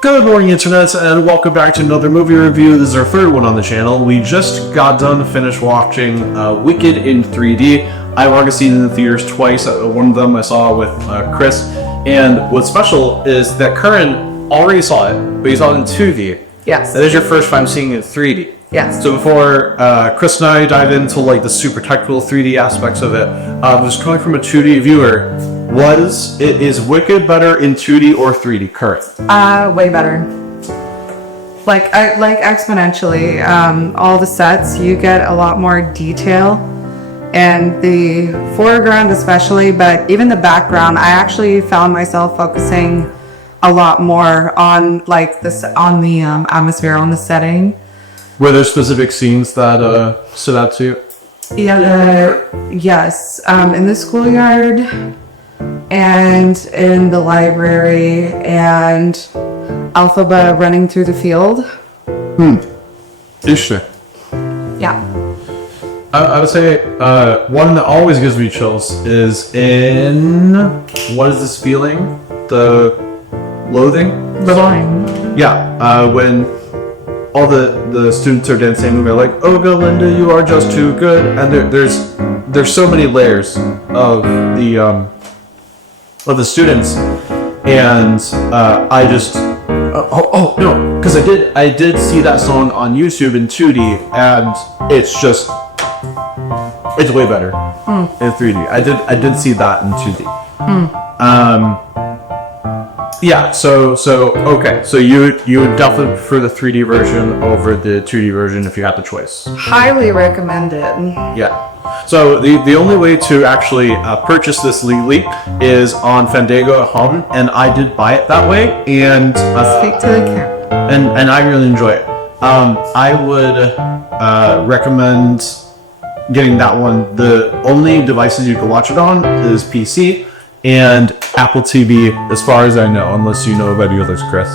Good morning, Internet, and welcome back to another movie review. This is our third one on the channel. We just got done finished watching Wicked in 3D. I've already seen it in the theaters twice. One of them I saw with Chris. And what's special is that Curran already saw it, but he saw it in 2D. Yes. That is your first time seeing it in 3D. Yes. So before Chris and I dive into like the super technical 3D aspects of it, just coming from a 2D viewer, is Wicked better in 2D or 3D, Curran? Way better. Like exponentially. All the sets, you get a lot more detail, and the foreground especially, but even the background, I actually found myself focusing a lot more on like this, on the atmosphere, on the setting. Were there specific scenes that stood out to you? Yeah. Yes. In the schoolyard, and in the library, and Alphaba running through the field. Interesting. Yeah. I would say one that always gives me chills is in What Is This Feeling? The Loathing? The line. Yeah, when all the students are dancing and they're like, "Oh, Galinda, you are just too good," and there's so many layers of the students, and I just no, because I did see that song on YouTube in 2D, and it's way better in 3D. I did see that in 2D. Yeah, so okay, so you would definitely prefer the 3D version over the 2D version if you had the choice. Highly recommended. Yeah. So the only way to actually purchase this legally is on Fandango At Home, and I did buy it that way, and Speak to the camera. and I really enjoy it. I would recommend getting that one. The only devices you can watch it on is PC and Apple TV, as far as I know, unless you know about the others, Chris.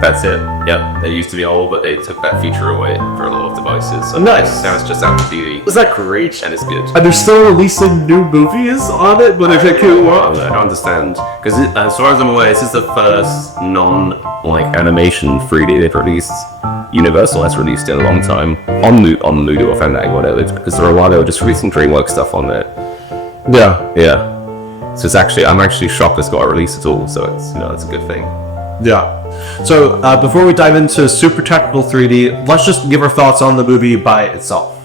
That's it. Yep. They used to be old, but they took that feature away for a lot of devices. So Nice. Now it's just Apple TV. Was that great? And it's good. And they're still releasing new movies on it, but if it could I don't understand. Because as far as I'm aware, this is the first animation 3D they've released. Universal has released in a long time. On Ludo or Fandango, whatever. Because for a while they were just releasing DreamWorks stuff on there. Yeah. Yeah. So I'm actually shocked it's got a release at all. So it's a good thing. Yeah. So before we dive into super technical 3D, let's just give our thoughts on the movie by itself.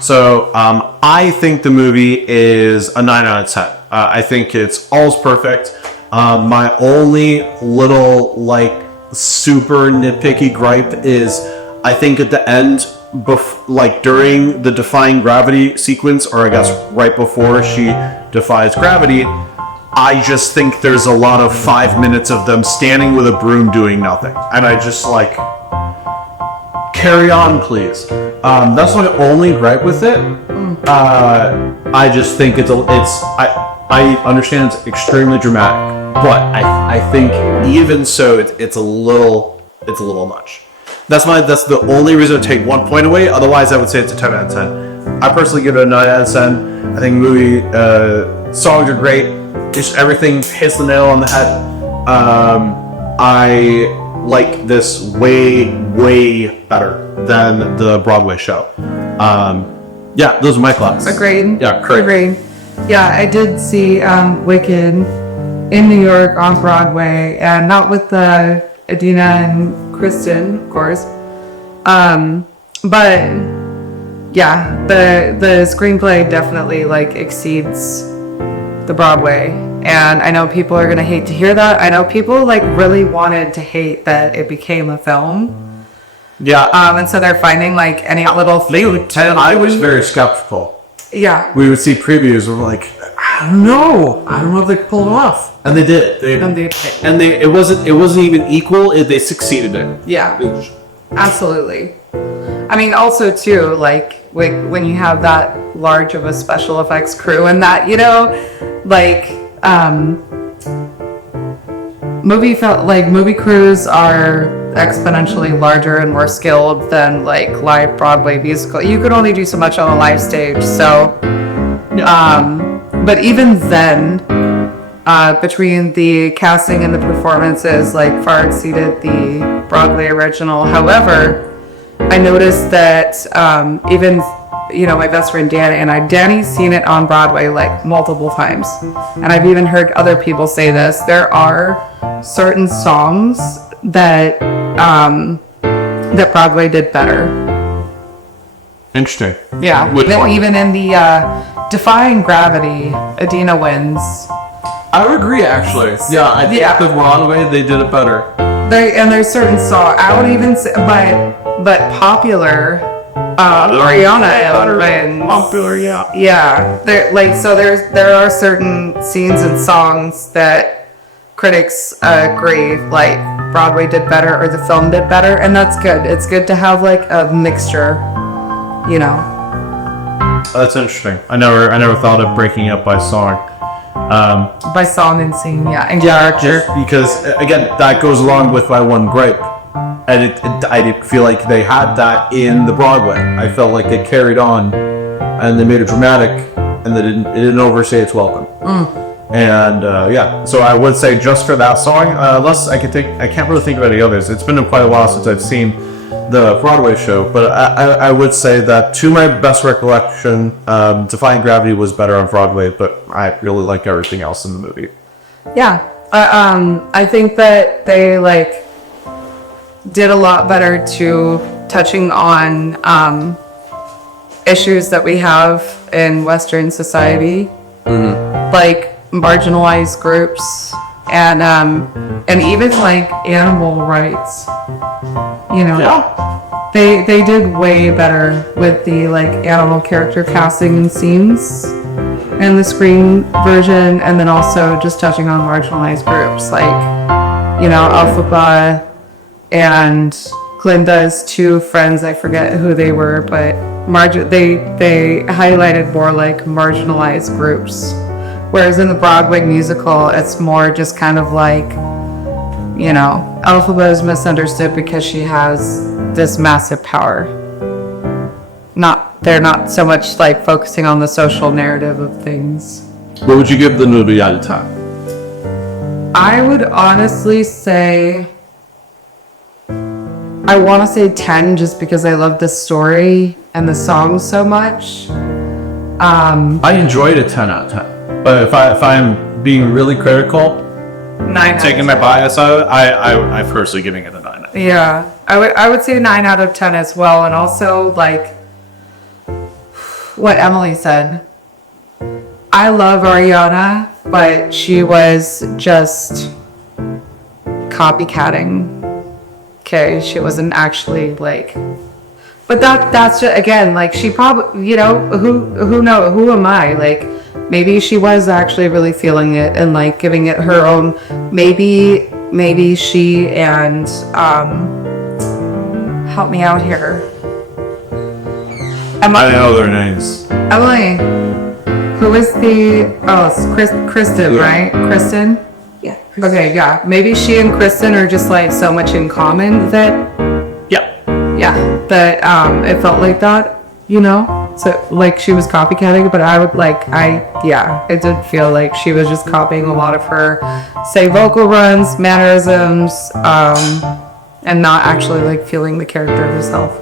So I think the movie is a 9 out of 10. I think it's all's perfect. My only little super nitpicky gripe is I think at the end, during the defying gravity sequence, or I guess right before she defies gravity, I just think there's a lot of 5 minutes of them standing with a broom doing nothing. And I just carry on, please. That's my only gripe with it. I just think I understand it's extremely dramatic, but I think even so, it's a little much. That's the only reason to take 1 point away. Otherwise, I would say it's a 10 out of 10. I personally give it a 9 out of 10. I think the movie songs are great. Just everything hits the nail on the head. I like this way better than the Broadway show. Yeah, those are my thoughts. Agreed. Yeah, correct. Agreed. Yeah, I did see Wicked in New York on Broadway, and not with Adina and Kristen, of course. But yeah, the screenplay definitely exceeds the Broadway, and I know people are gonna hate to hear that. I know people really wanted to hate that it became a film. Yeah. And so they're finding any little flute. I was very skeptical. Yeah. We would see previews. We're like, I don't know if they could pull it off, and they did. It wasn't even equal. They succeeded in. Yeah. Absolutely. I mean, also too, when you have that large of a special effects crew, and that, movie crews are exponentially larger and more skilled than live Broadway musical. You could only do so much on a live stage, so but even then between the casting and the performances, like far exceeded the Broadway original. However, I noticed that even, you know, my best friend Danny's seen it on Broadway like multiple times, and I've even heard other people say this. There are certain songs that that Broadway did better. Interesting. Yeah, Which one? even in the Defying Gravity, Adina wins. I would agree, actually. Yeah, I think the Broadway, they did it better. There's certain songs I would even say, but popular. Ariana wins. Popular, yeah. Yeah, there are certain scenes and songs that critics agree like Broadway did better or the film did better, and that's good. It's good to have like a mixture, you know. That's interesting. I never thought of breaking it up by song. By song and scene, yeah, and Yeah, character. just because again, that goes along with my one gripe, and I did feel like they had that in the Broadway. I felt like they carried on, and they made it dramatic, and it didn't overstay its welcome. And yeah, so I would say just for that song, unless I can't really think of any others. It's been quite a while since I've seen the Broadway show, but I would say that to my best recollection, Defying Gravity was better on Broadway, but I really like everything else in the movie. Yeah, I think that they like did a lot better to touching on issues that we have in Western society, like marginalized groups and even like animal rights. You know, they did way better with the like animal character casting and scenes in the screen version, and then also just touching on marginalized groups like, you know, Alphaba and Glinda's two friends. I forget who they were, but they highlighted more like marginalized groups, whereas in the Broadway musical, it's more just kind of like, you know, Alphaba is misunderstood because she has this massive power. They're not so much like focusing on the social narrative of things. What would you give the movie out of 10? I would honestly say, I want to say 10 just because I love the story and the songs so much. I enjoyed a 10 out of 10, but if I'm being really critical, 9 taking my bias out, I'm personally giving it a 9. Yeah, I would say 9 out of 10 as well, and also like what Emily said. I love Ariana, but she was just copycatting. Okay, she wasn't actually like. But that's just, again, like she probably, you know, who am I? Like maybe she was actually really feeling it and like giving it her own. Maybe she and help me out here. I know their names. Emily, who is it's Kristen, right? Kristen? Yeah. Okay, yeah. Maybe she and Kristen are just like so much in common that, yeah, that it felt like that, you know? So like she was copycatting, but I it did feel like she was just copying a lot of her, say, vocal runs, mannerisms, and not actually like feeling the character herself.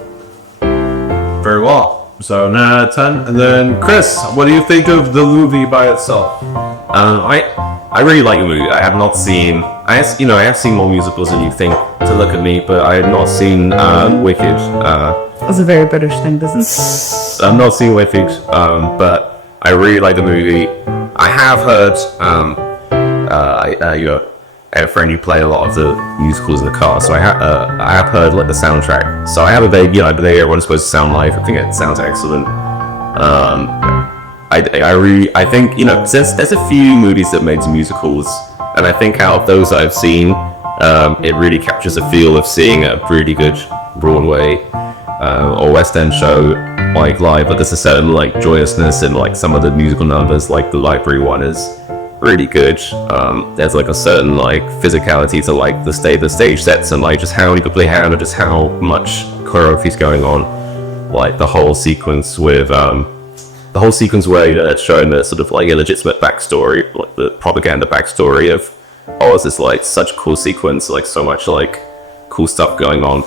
Very well. So 9 out of 10. And then Chris, what do you think of the movie by itself? I really like the movie. I have not seen. I have seen more musicals than you think to look at me, but I have not seen Wicked. That's a very British thing, isn't it? I've not seen Wicked, but I really like the movie. I have heard. I have a friend who played a lot of the musicals in the car, so I have heard like the soundtrack. So I have a vague idea what it's supposed to sound like. I think it sounds excellent. I think, you know, since there's a few movies that made musicals, and I think out of those I've seen, it really captures the feel of seeing a really good Broadway or West End show like live. But there's a certain like joyousness in like some of the musical numbers, like the library one is really good. There's like a certain like physicality to like the stage sets and like just how many people they have and just how much choreography is going on. Like the whole sequence with the the whole sequence where it's showing the sort of like a legitimate backstory, like the propaganda backstory of, oh, it's this like such a cool sequence, like so much like cool stuff going on.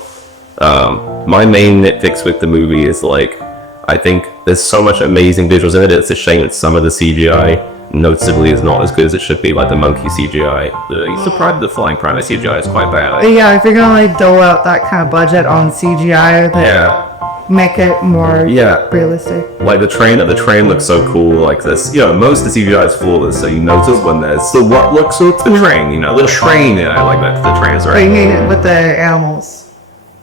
My main nitpicks with the movie is like, I think there's so much amazing visuals in it. It's a shame that some of the CGI noticeably is not as good as it should be, like the monkey CGI. The flying primate CGI is quite bad. Yeah, if you're gonna like dole out that kind of budget on CGI, then make it more realistic. Like the train looks so cool. Like this, most of the CGI is flawless, so you notice when there's what looks so the train, the train. I like that the train is right. But you mean with the animals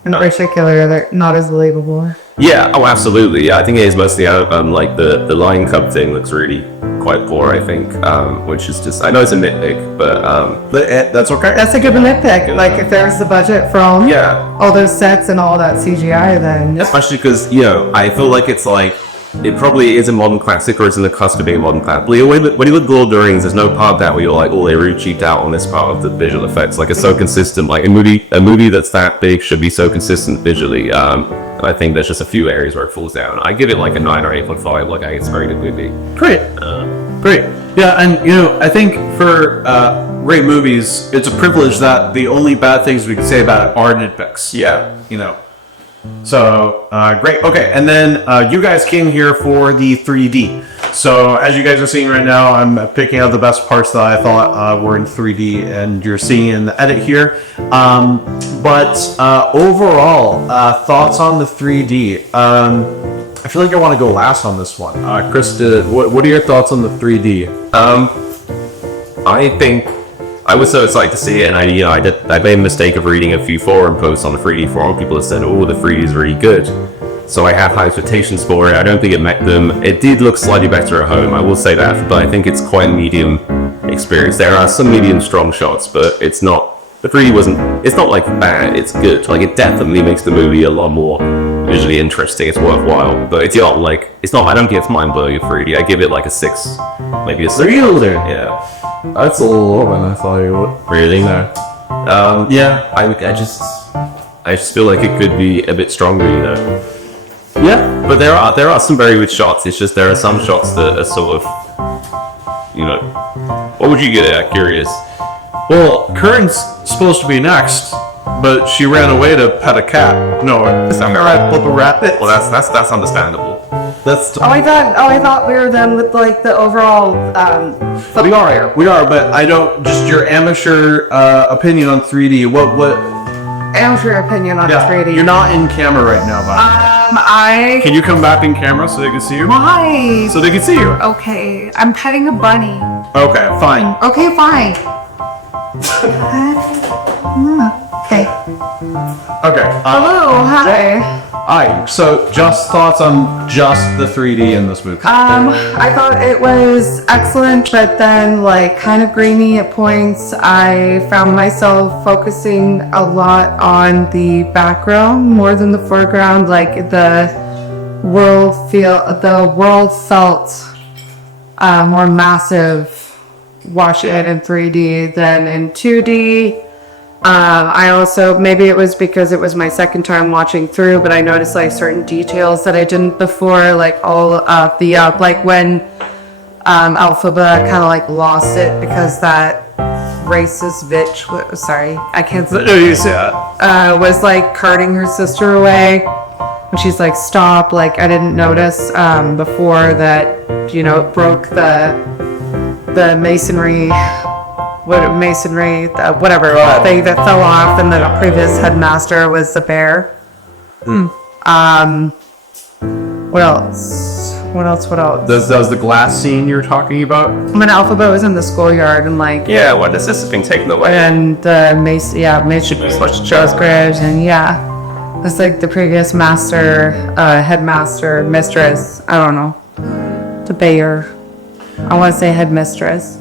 in particular, they're not as believable. Yeah, oh absolutely. Yeah, I think it is mostly like the lion cub thing looks really quite poor, I think, which is just, I know it's a nitpick, but that's okay. That's a good nitpick. Like if there's the budget from all those sets and all that CGI, then especially because I feel like it's like it probably is a modern classic or it's in the cusp of being a modern classic. When you look at Lord of the Rings, there's no part of that where you're like, oh, they really cheaped out on this part of the visual effects. Like it's so consistent. Like a movie that's that big should be so consistent visually. I think there's just a few areas where it falls down. I give it like a 9 or 8.5. Like it's a very good movie. Great. Yeah, and I think for great movies, it's a privilege that the only bad things we can say about it are nitpicks. Yeah. So great. Okay, and then you guys came here for the 3D. So as you guys are seeing right now, I'm picking out the best parts that I thought were in 3D, and you're seeing in the edit here. But overall, thoughts on the 3D. I feel like I want to go last on this one. Chris, what are your thoughts on the 3D? I think I was so excited to see it, and I made a mistake of reading a few forum posts on the 3D forum. People have said, "Oh, the 3D is really good." So I have high expectations for it. I don't think it met them. It did look slightly better at home, I will say that, but I think it's quite a medium experience. There are some medium strong shots, but it's not. The 3D wasn't. It's not like bad. It's good. Like it definitely makes the movie a lot more visually interesting. It's worthwhile, but it's not like it's not. I don't think it's mind blowing in 3D. I give it like a 6, maybe a 6. Really? Yeah. That's a little lower than I thought you would. Really? No. Yeah. I just feel like it could be a bit stronger, Yeah. But there are some very good shots. It's just there are some shots that are sort of, what would you get at? Curious. Well, Curran's supposed to be next, but she ran away to pet a cat. No, it's not right. Flip a rabbit. Well, that's understandable. I thought we were done with like the overall. We are, but I don't. Just your amateur opinion on 3D. What? Amateur opinion on 3D. You're not in camera right now, but can you come back in camera so they can see you? Why? So they can see you. Okay, I'm petting a bunny. Okay, fine. Okay, fine. Okay. Okay. Hello. Hi. Hi. So, just thoughts on just the 3D in this movie? I thought it was excellent, but then like kind of grainy at points. I found myself focusing a lot on the background more than the foreground. Like the world felt more massive watching it in 3D than in 2D. I also, maybe it was because it was my second time watching through, but I noticed like certain details that I didn't before, like all of the, like when Alphaba kind of like lost it because that racist bitch, sorry, I can't say that, was like carting her sister away. And she's like, stop, like I didn't notice before that, it broke the masonry, whatever thing that fell off, and the previous headmaster was the bear. What else? That was the glass scene you were talking about? When Alphaba was in the schoolyard and like... Yeah, what is this being taken away? And Mason shows graves, and yeah. It's like the previous master, headmaster, mistress, I don't know. The bear. I want to say headmistress.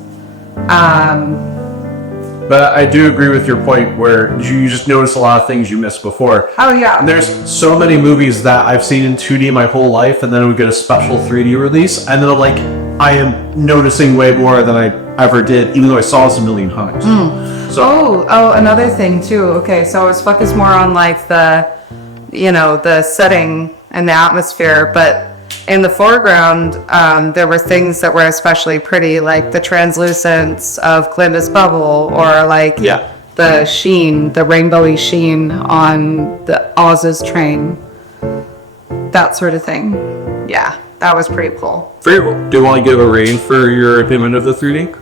But I do agree with your point where you just notice a lot of things you missed before. Oh yeah. And there's so many movies that I've seen in 2D my whole life, and then we get a special 3D release, and then like I am noticing way more than I ever did, even though I saw this a million times. So another thing too. Okay, so I was focused more on like the, the setting and the atmosphere, but in the foreground, there were things that were especially pretty, like the translucence of Glinda's bubble, or like the sheen, the rainbowy sheen on the Oz's train. That sort of thing. Yeah, that was pretty cool. Very cool. Do you want to give a rating for your opinion of the 3D?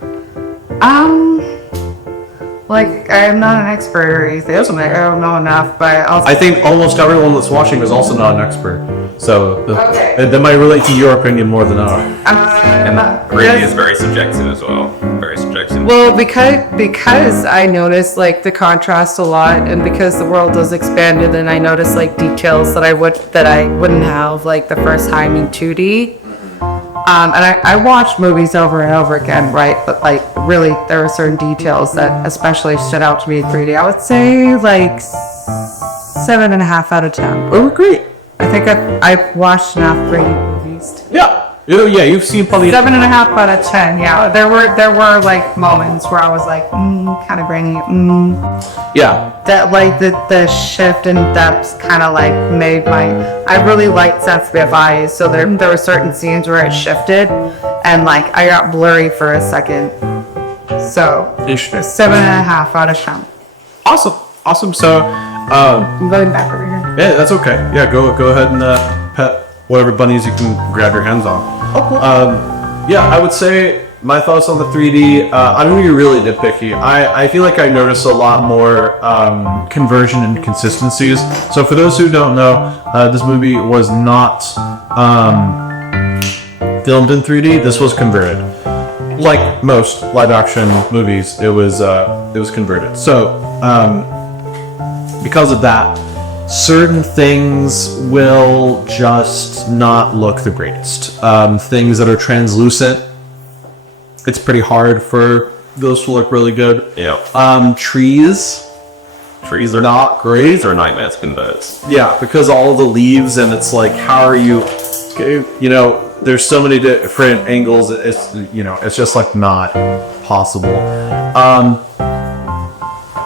Like, I'm not an expert or anything. I don't know enough, but I think almost everyone that's watching is also not an expert. So Okay. they might relate to your opinion more than ours. And that rating is very subjective as well. Very subjective. Well, because I noticed like the contrast a lot, and because the world was expanded, and I noticed like details that I wouldn't have like the first time in 2D. And I watched movies over and over again, right? But like really, there were certain details that especially stood out to me in 3D. I would say like 7.5 out of 10. Oh, great. I think I've watched enough 3D movies. Yeah. Yeah, you've seen probably 7.5 out of 10. Yeah, there were like moments where I was like, kind of grainy. Yeah. That like the shift in depth kind of like made I really liked sensitive eyes, so there were certain scenes where it shifted and like I got blurry for a second. So Interesting. 7.5 out of 10. Awesome. So I'm going back over here. yeah, that's okay. Yeah, go ahead and pet whatever bunnies you can grab your hands on. Yeah, I would say my thoughts on the 3D. I'm gonna be really nitpicky. I feel like I noticed a lot more conversion and consistencies. So for those who don't know, this movie was not filmed in 3D. This was converted. Like most live action movies, it was converted. So because of that, certain things will just not look the greatest. Things that are translucent, it's pretty hard for those to look really good. Yeah. Trees are not great. Trees are nightmares to convert. Yeah, because all the leaves, and it's like, how are you? There's so many different angles. It's just like not possible.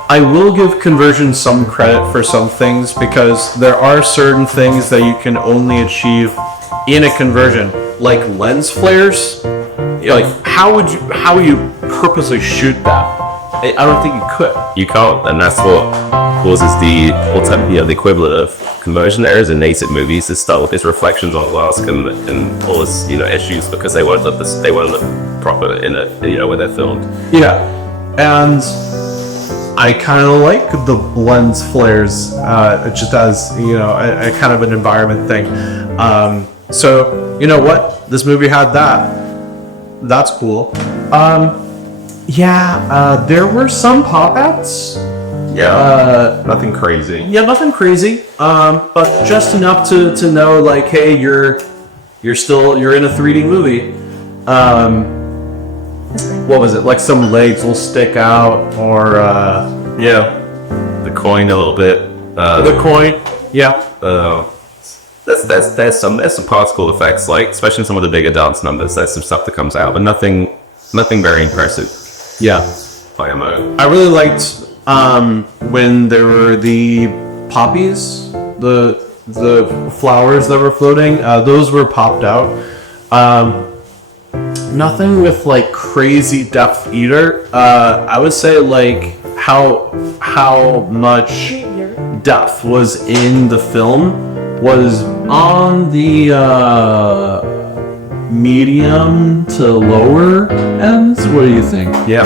I will give conversion some credit for some things, because there are certain things that you can only achieve in a conversion, like lens flares. Like how would you purposely shoot that? I don't think you could. You can't, and that's what causes the equivalent of conversion errors in native movies. Is start with these reflections on glass and all this issues because they won't look proper in it where they're filmed. Yeah, and I kind of like the lens flares, just as a kind of an environment thing. So you know what, this movie had that. That's cool. There were some pop-outs. Yeah, nothing crazy. Yeah, nothing crazy. But just enough to know, like, hey, you're in a 3D movie. What was it? Like some legs will stick out, or the coin a little bit. the coin. Yeah. There's some particle effects, like especially in some of the bigger dance numbers. There's some stuff that comes out, but nothing very impressive. Yeah. IMO. I really liked when there were the poppies, the flowers that were floating. Those were popped out. Nothing with like crazy depth either. I would say like how much depth was in the film was on the medium to lower ends. What do you think? Yeah.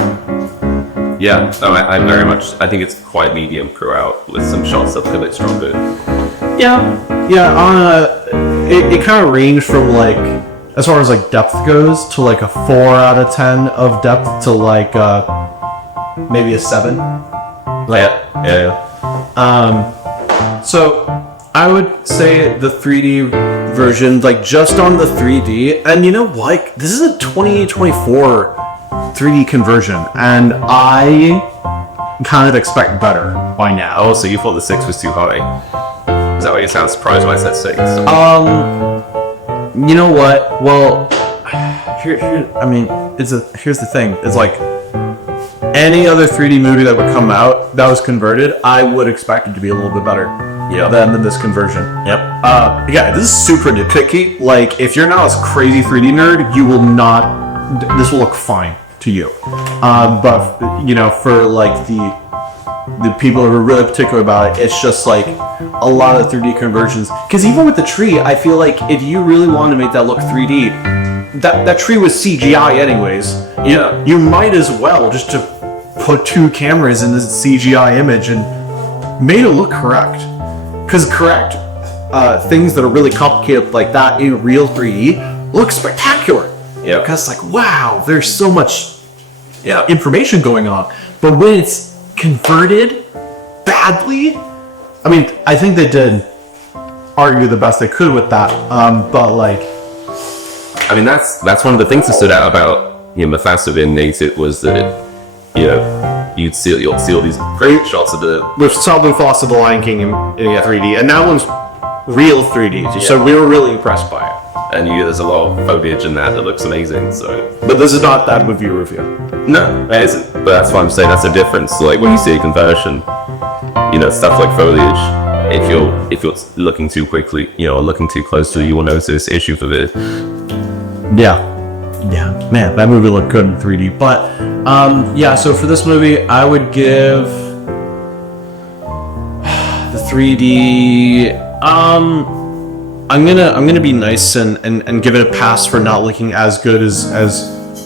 No, I very much. I think it's quite medium throughout, with some shots that look a bit stronger. It kind of ranged from like, as far as like depth goes, to like a 4 out of 10 of depth to like maybe a 7. So I would say the 3D version, like just on the 3D, and like this is a 2024 3D conversion, and I kind of expect better by now. Oh, so you thought the 6 was too high? Is that why you sound surprised when I said 6? You know what? Well, here's the thing. It's like any other 3D movie that would come out that was converted, I would expect it to be a little bit better. than this conversion. Yep. Yeah, this is super nitpicky. Like, if you're not a crazy 3D nerd, you will not. This will look fine to you. But for like the people who are really particular about it, it's just like a lot of 3D conversions. Because even with the tree, I feel like if you really want to make that look 3D, that tree was CGI anyways. Yeah. You might as well just to put two cameras in this CGI image and made it look correct. Because things that are really complicated like that in real 3D look spectacular. Yeah. Because like, wow, there's so much information going on. But when it's converted badly, I mean, I think they did argue the best they could with that. But like, I mean, that's one of the things that stood out about Mufasa being native was that you'd see all these great shots of the with Southern Foss of the Lion King in 3D, and that one's real 3D. So we were really impressed by it. and there's a lot of foliage in that looks amazing. So, but this is not that movie review. No, it isn't. But that's why I'm saying that's the difference. Like when you see a conversion, stuff like foliage. If you're looking too quickly, or looking too close to it, you will notice issue for this. Yeah, man, that movie looked good in 3D. But so for this movie, I would give the 3D. I'm gonna be nice and give it a pass for not looking as good as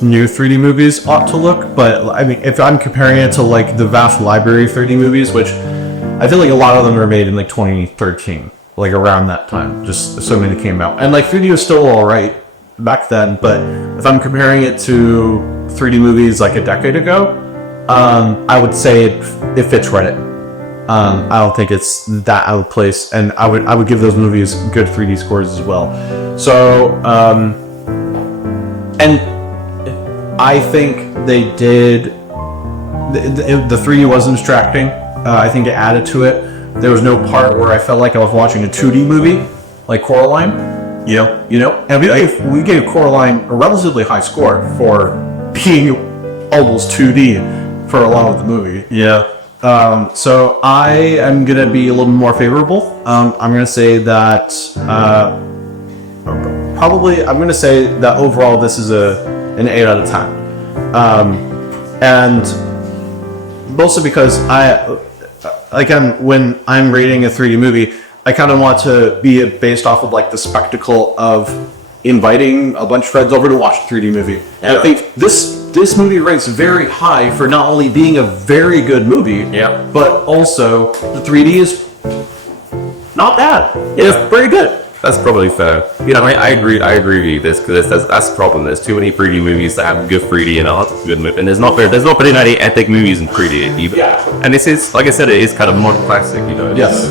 new 3D movies ought to look. But I mean, if I'm comparing it to like the vast library of 3D movies, which I feel like a lot of them were made in like 2013, like around that time, just so many came out, and like 3D was still all right back then. But if I'm comparing it to 3D movies like a decade ago, I would say it fits Reddit. I don't think it's that out of place, and I would give those movies good 3D scores as well. So, and I think they did. The 3D wasn't distracting. I think it added to it. There was no part where I felt like I was watching a 2D movie, like Coraline. And we gave Coraline a relatively high score for being almost 2D for a lot of the movie. Yeah. So I am gonna be a little more favorable. I'm gonna say that I'm gonna say that overall this is an 8 out of 10, and mostly because when I'm rating a 3D movie, I kind of want to be based off of like the spectacle of inviting a bunch of friends over to watch a 3D movie. And I think this movie ranks very high for not only being a very good movie, but also the 3D is not bad. It's very good. That's probably fair. I agree with you. That's the problem. There's too many 3D movies that have good 3D and art, good movie, and there's not very many epic movies in 3D either. Yeah. And this is, like I said, it is kind of modern classic. Yes.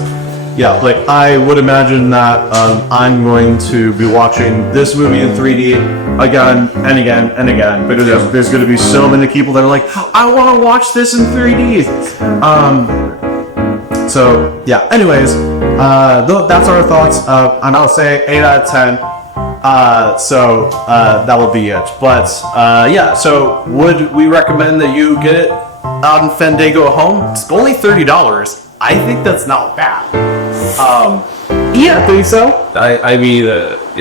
Yeah, like I would imagine that I'm going to be watching this movie in 3D again and again and again, because there's going to be so many people that are like, I want to watch this in 3D. So yeah. Anyways, that's our thoughts, and I'll say 8 out of 10. So that will be it. But so would we recommend that you get it on Fandango at Home? It's only $30. I think that's not bad. I think so. I mean,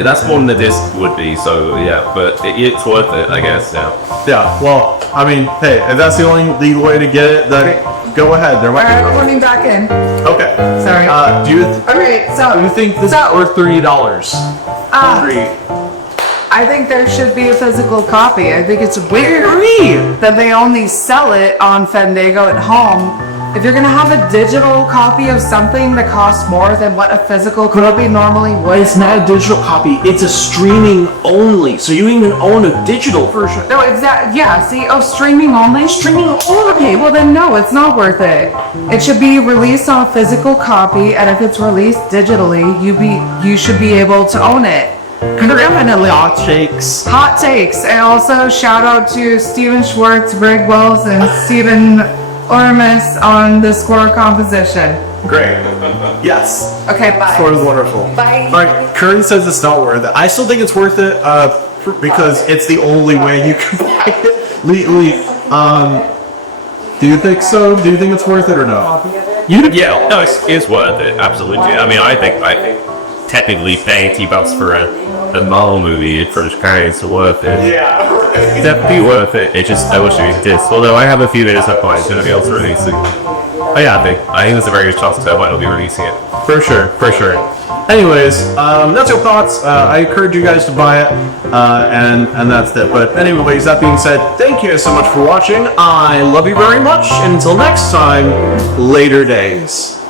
that's more than the disc would be. So yeah, but it's worth it, I guess. Yeah. Yeah. Well, I mean, hey, if that's the only legal way to get it, then go ahead. All right, we're running back in. Okay. Sorry. Do you think this is worth $30? I think there should be a physical copy. I think it's weird that they only sell it on Fandango at Home. If you're gonna have a digital copy of something that costs more than what a physical copy normally would. It's not a digital copy. It's a streaming only. So you even own a digital version. No, exactly. Yeah. See, streaming only. Streaming only. Okay. Well, then no, it's not worth it. It should be released on a physical copy, and if it's released digitally, you should be able to own it. Criminally. Hot takes. And also shout out to Steven Schwartz, Greg Wells, and Stephen Ormus on the score composition. Great. Yes. Okay, bye. Score is wonderful. Bye. All right, Kern says it's not worth it. I still think it's worth it because it's the only way you can buy it. Lee, do you think so? Do you think it's worth it or no? Yeah, no, it's worth it. Absolutely. I mean, I think technically paying $80 for a Marvel movie for Japan is worth it. Yeah. It's definitely worth it. It just, I wish it exists. Although I have a few minutes up on it's going to be able to release it. Oh yeah, I think there's a very good chance that I might be releasing it. For sure. Anyways, that's your thoughts. I encourage you guys to buy it, and that's it. But anyways, that being said, thank you guys so much for watching. I love you very much. Until next time, later days.